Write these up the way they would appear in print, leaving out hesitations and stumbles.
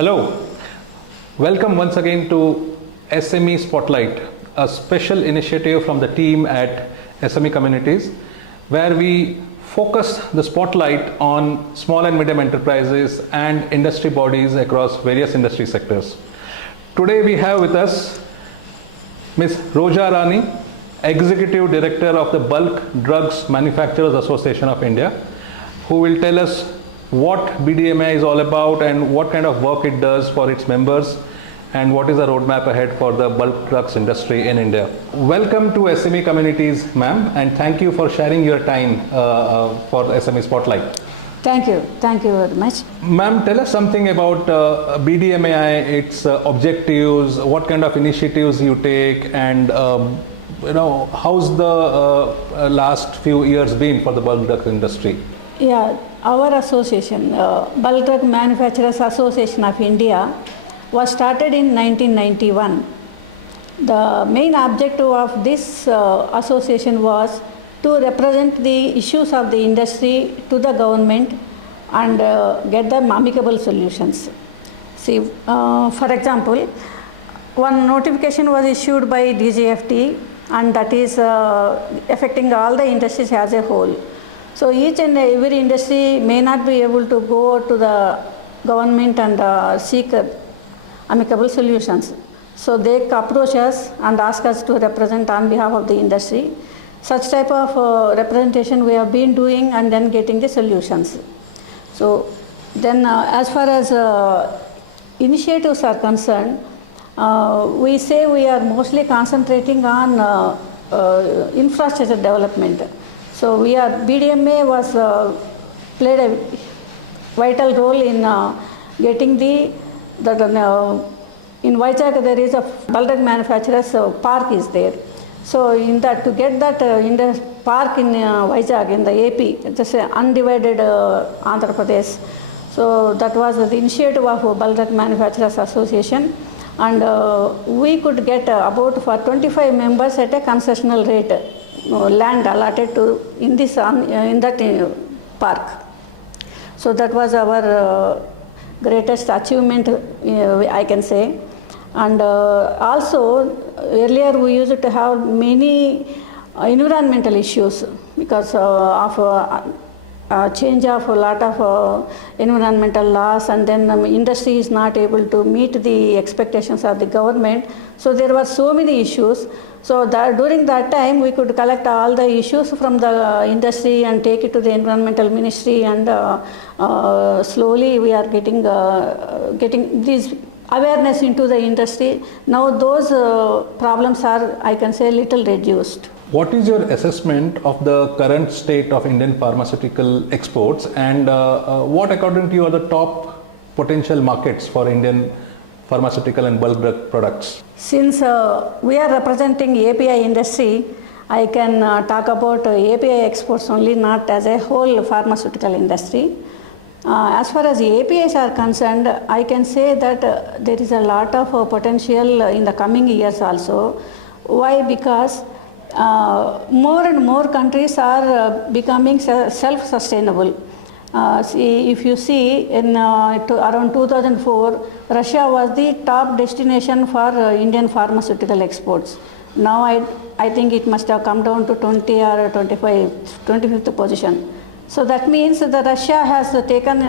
Hello, welcome once again to SME Spotlight, a special initiative from the team at SME Communities, where we focus the spotlight on small and medium enterprises and industry bodies across various industry sectors. Today we have with us Ms. Roja Rani, Executive Director of the Bulk Drugs Manufacturers Association of India, who will tell us what BDMAI is all about and what kind of work it does for its members and what is the roadmap ahead for the bulk drugs industry in India. Welcome to SME Communities, ma'am, and thank you for sharing your time for SME Spotlight. Thank you very much. Ma'am, tell us something about BDMAI, its objectives, what kind of initiatives you take, and how's the last few years been for the bulk drugs industry? Yeah, our association, Bulk Drug Manufacturers Association of India, was started in 1991. The main objective of this association was to represent the issues of the industry to the government and get them amicable solutions. See, for example, one notification was issued by DGFT, and that is affecting all the industries as a whole. So each and every industry may not be able to go to the government and seek amicable solutions. So they approach us and ask us to represent on behalf of the industry. Such type of representation we have been doing and then getting the solutions. So then as far as initiatives are concerned, we say we are mostly concentrating on infrastructure development. So BDMA was played a vital role in getting in Vizag there is a bulk drug manufacturers park is there. So in that, to get that in the park in Vizag in the AP, it's an undivided Andhra Pradesh. So that was the initiative of Bulk Drug Manufacturers Association, and we could get about for 25 members at a concessional rate land allotted to in that park. So that was our greatest achievement, I can say. And also earlier we used to have many environmental issues because of change of a lot of environmental laws, and then industry is not able to meet the expectations of the government. So there were so many issues. So during that time we could collect all the issues from the industry and take it to the environmental ministry, and slowly we are getting these awareness into the industry. Now those problems are, I can say, little reduced. What is your assessment of the current state of Indian pharmaceutical exports, and what according to you are the top potential markets for Indian pharmaceutical and bulk drug products? Since we are representing API industry, I can talk about API exports only, not as a whole pharmaceutical industry. As far as APIs are concerned, I can say that there is a lot of potential in the coming years also. Why? Because more and more countries are becoming self-sustainable. If you see, in around 2004, Russia was the top destination for Indian pharmaceutical exports. Now I think it must have come down to 20 or 25th position. So that means that Russia has taken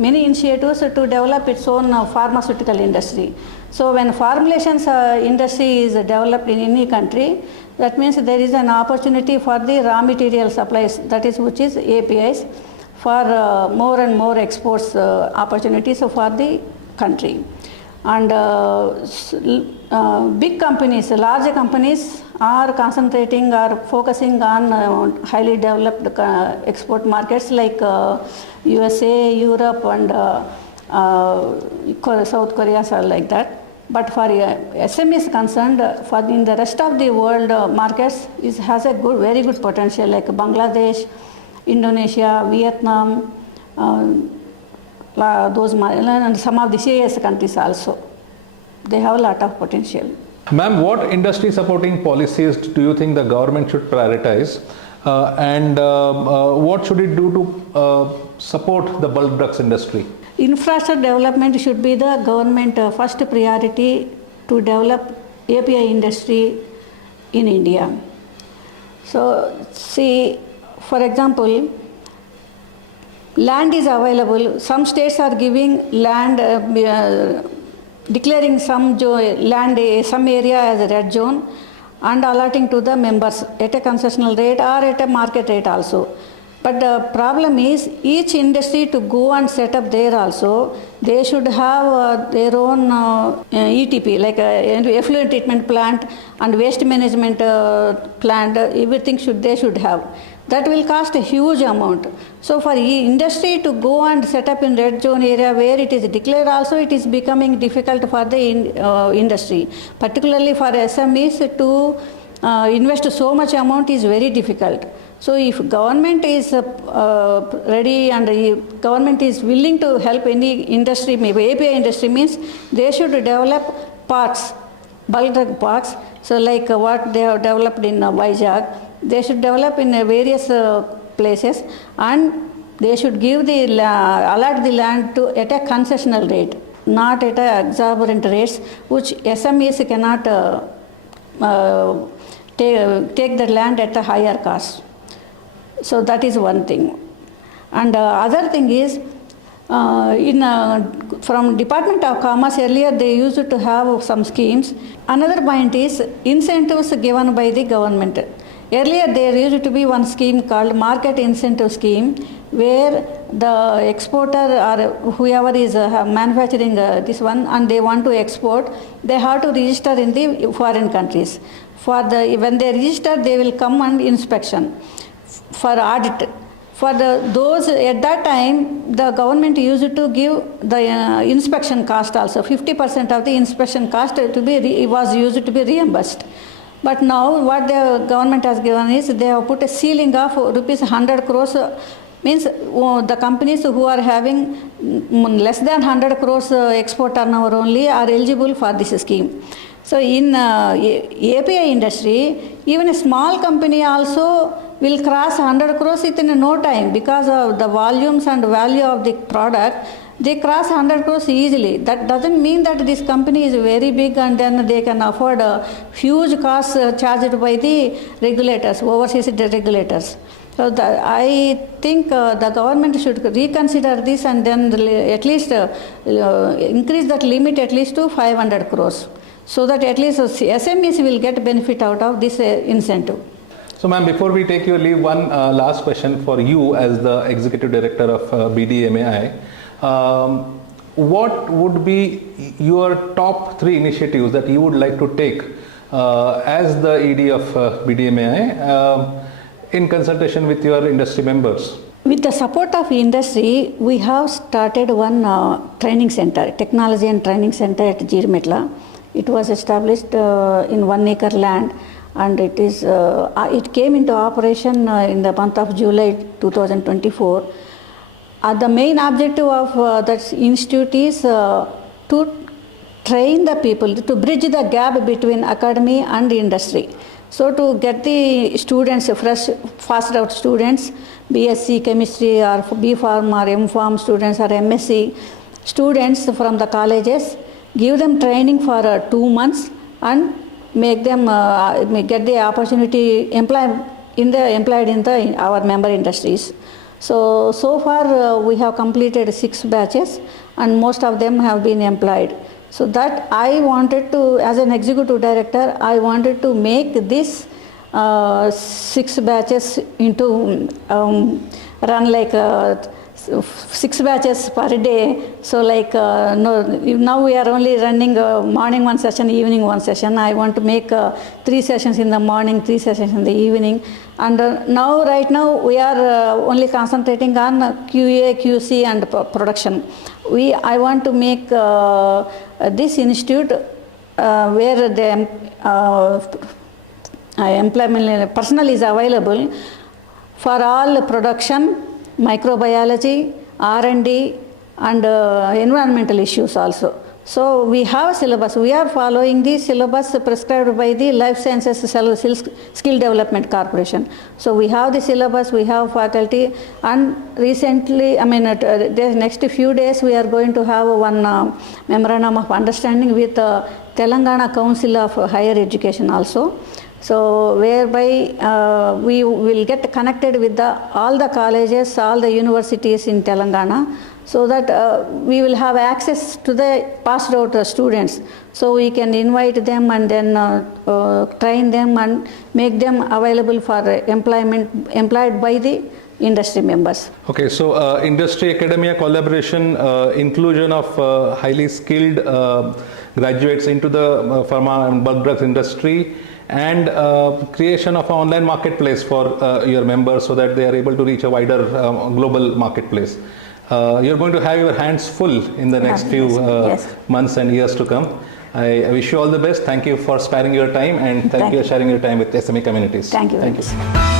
many initiatives to develop its own pharmaceutical industry. So when formulations industry is developed in any country, that means there is an opportunity for the raw material supplies, that is which is APIs, for more and more exports opportunities for the country. And big companies, larger companies are concentrating or focusing on highly developed export markets like USA, Europe, and South Korea, so like that. But for SMEs concerned, in the rest of the world markets has a very good potential, like Bangladesh, Indonesia, Vietnam, and some of the CIS countries also. They have a lot of potential. Ma'am, what industry supporting policies do you think the government should prioritize, and what should it do to support the bulk drugs industry? Infrastructure development should be the government first priority to develop API industry in India. So, see, for example, land is available. Some states are giving land, declaring some land, some area as a red zone and allotting to the members at a concessional rate or at a market rate also. But the problem is each industry to go and set up there also, they should have their own ETP, like effluent treatment plant and waste management plant, everything they should have. That will cost a huge amount. So for industry to go and set up in red zone area where it is declared also, it is becoming difficult for the industry. Particularly for SMEs to invest so much amount is very difficult. So if government is ready and government is willing to help any industry, maybe API industry means they should develop parks, bulk drug parks. So like what they have developed in Vizag, they should develop in various places and they should give allot the land to at a concessional rate, not at a exorbitant rates, which SMEs cannot take the land at a higher cost. So that is one thing. And other thing is, from Department of Commerce earlier they used to have some schemes. Another point is incentives given by the government. Earlier there used to be one scheme called market incentive scheme, where the exporter or whoever is manufacturing this one and they want to export, they have to register in the foreign countries. When they register, they will come and inspection for audit. For those at that time, the government used to give the inspection cost also. 50% of the inspection cost was used to be reimbursed. But now what the government has given is they have put a ceiling of rupees 100 crores. Means the companies who are having less than 100 crores export turnover only are eligible for this scheme. So in API industry, even a small company also will cross 100 crores within no time because of the volumes and value of the product. They cross 100 crores easily. That doesn't mean that this company is very big and then they can afford a huge cost charged by the regulators, overseas regulators. So I think the government should reconsider this and then at least increase that limit at least to 500 crores. So that at least SMEs will get benefit out of this incentive. So ma'am, before we take your leave, one last question for you as the Executive Director of BDMAI. What would be your top 3 initiatives that you would like to take as the ED of BDMAI in consultation with your industry members? With the support of industry, we have started one training center, technology and training center at Jirmetla. It was established in 1 acre land, and it came into operation in the month of July 2024. The main objective of that institute is to train the people, to bridge the gap between academy and industry. So to get the students, fresh, fast out students, BSc Chemistry or B Pharma or M Pharm students or MSc students from the colleges, give them training for 2 months and make them get the opportunity employed in our member industries. So far we have completed 6 batches and most of them have been employed. So that I wanted to, as an executive director, I wanted to make this 6 batches into run like 6 batches per day. So like now we are only running morning one session, evening one session. I want to make 3 sessions in the morning, 3 sessions in the evening. And right now we are only concentrating on QA, QC and production. I want to make this institute where the employment personnel is available for all production, microbiology, R&D and environmental issues also. So we have a syllabus. We are following the syllabus prescribed by the Life Sciences Skill Development Corporation. So we have the syllabus, we have faculty, and recently, the next few days we are going to have one memorandum of understanding with Telangana Council of Higher Education also. So whereby we will get connected with all the colleges, all the universities in Telangana, so that we will have access to the passed out students. So we can invite them and then train them and make them available for employed by the industry members. Okay, so industry academia collaboration, inclusion of highly skilled graduates into the pharma and bulk drugs industry, and creation of an online marketplace for your members so that they are able to reach a wider global marketplace. You're going to have your hands full in the next few months and years to come. I wish you all the best. Thank you for sparing your time, and thank you for sharing your time with SME Communities. Thank you.